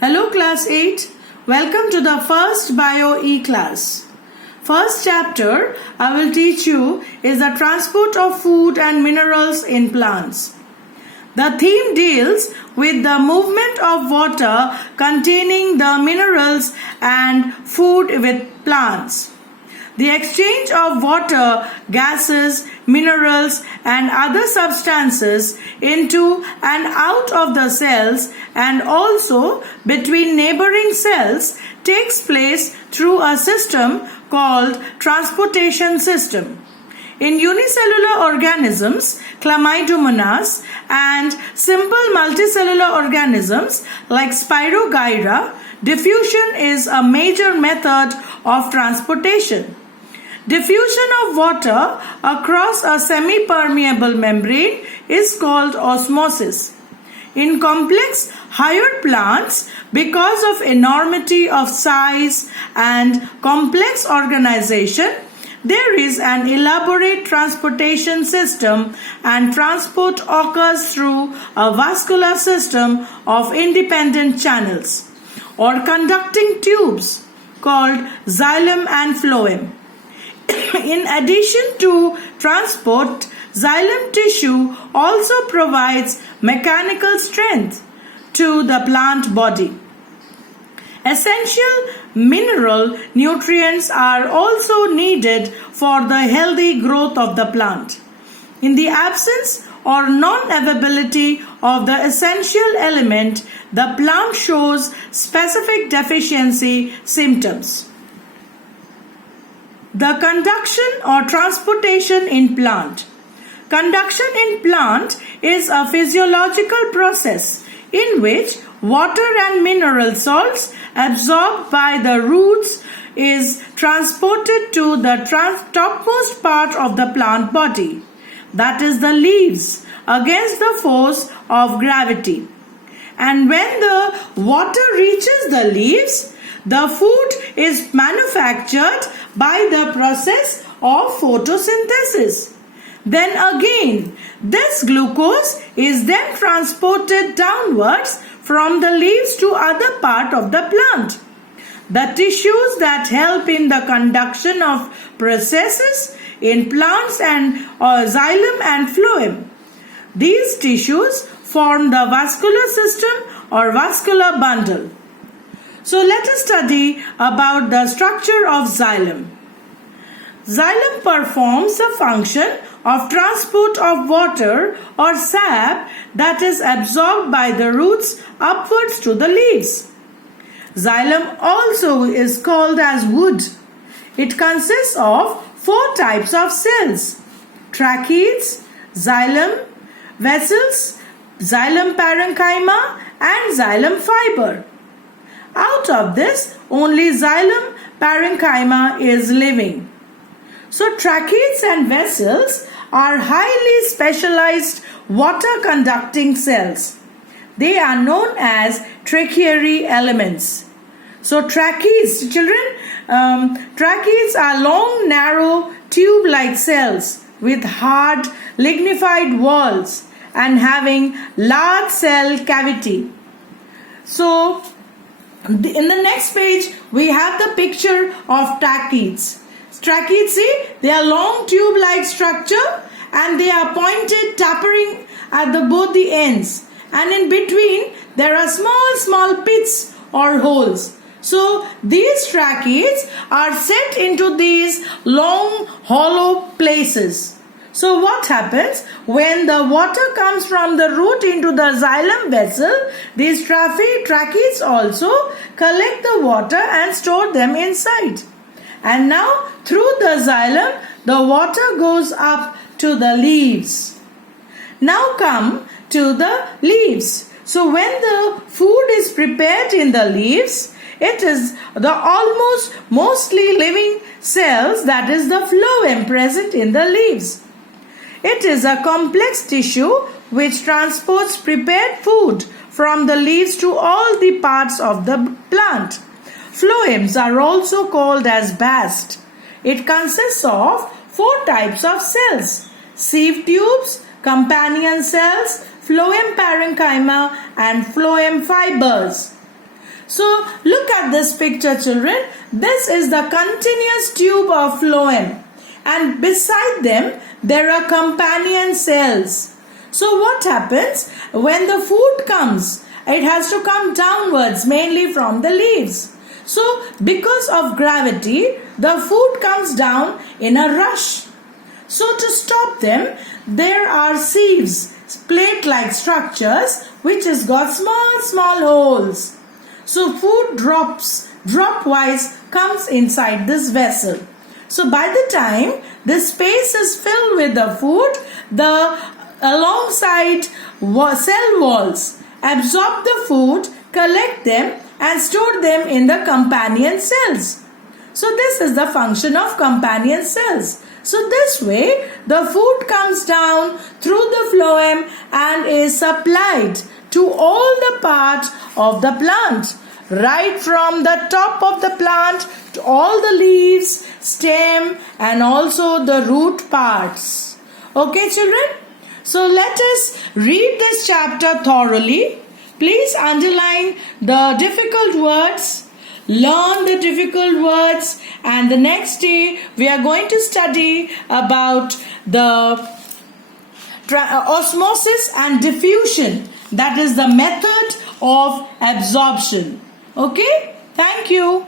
Hello class 8. Welcome to the first Bio E class. First chapter I will teach you is the transport of food and minerals in plants. The theme deals with the movement of water containing the minerals and food with plants. The exchange of water, gases, minerals and other substances into and out of the cells and also between neighboring cells takes place through a system called transportation system. In unicellular organisms, Chlamydomonas, and simple multicellular organisms like Spirogyra, diffusion is a major method of transportation. Diffusion of water across a semi-permeable membrane is called osmosis. In complex, higher plants, because of enormity of size and complex organization, there is an elaborate transportation system and transport occurs through a vascular system of independent channels or conducting tubes called xylem and phloem. In addition to transport, xylem tissue also provides mechanical strength to the plant body. Essential mineral nutrients are also needed for the healthy growth of the plant. In the absence or non-availability of the essential element, the plant shows specific deficiency symptoms. The conduction or transportation in plant. Conduction in plant is a physiological process in which water and mineral salts absorbed by the roots is transported to the topmost part of the plant body, that is the leaves, against the force of gravity. And when the water reaches the leaves, the food is manufactured by the process of photosynthesis. Then again, this glucose is then transported downwards from the leaves to other part of the plant. The tissues that help in the conduction of processes in plants and xylem and phloem. These tissues form the vascular system or vascular bundle. So let us study about the structure of xylem. Xylem performs the function of transport of water or sap that is absorbed by the roots upwards to the leaves. Xylem also is called as wood. It consists of 4 types of cells: tracheids, xylem, vessels, xylem parenchyma and xylem fiber. Out of this, only xylem parenchyma is living. So tracheids and vessels are highly specialized water conducting cells. They are known as tracheary elements. So tracheids, tracheids are long, narrow, tube-like cells with hard, lignified walls and having large cell cavity. So in the next page, we have the picture of tracheids. Tracheids, see, they are long tube-like structure and they are pointed, tapering at both the ends. And in between, there are small pits or holes. So these tracheids are set into these long hollow places. So what happens when the water comes from the root into the xylem vessel? These tracheids also collect the water and store them inside. And now through the xylem, the water goes up to the leaves. Now come to the leaves. So when the food is prepared in the leaves, it is the almost mostly living cells, that is the phloem, present in the leaves. It is a complex tissue which transports prepared food from the leaves to all the parts of the plant. Phloems are also called as bast. It consists of 4 types of cells: sieve tubes, companion cells, phloem parenchyma and phloem fibers. So look at this picture, children. This is the continuous tube of phloem, and beside them there are companion cells. So what happens when the food comes? It has to come downwards, mainly from the leaves. So because of gravity, the food comes down in a rush. So to stop them, there are sieves, plate-like structures, which has got small holes. So food drop-wise comes inside this vessel. So by the time this space is filled with the food, the alongside cell walls absorb the food, collect them and store them in the companion cells. So this is the function of companion cells. So this way the food comes down through the phloem and is supplied to all the parts of the plant, right from the top of the plant to all the leaves, stem and also the root parts. Okay, children? So let us read this chapter thoroughly. Please underline the difficult words, learn the difficult words, and the next day we are going to study about the osmosis and diffusion, that is the method of absorption. Okay? Thank you.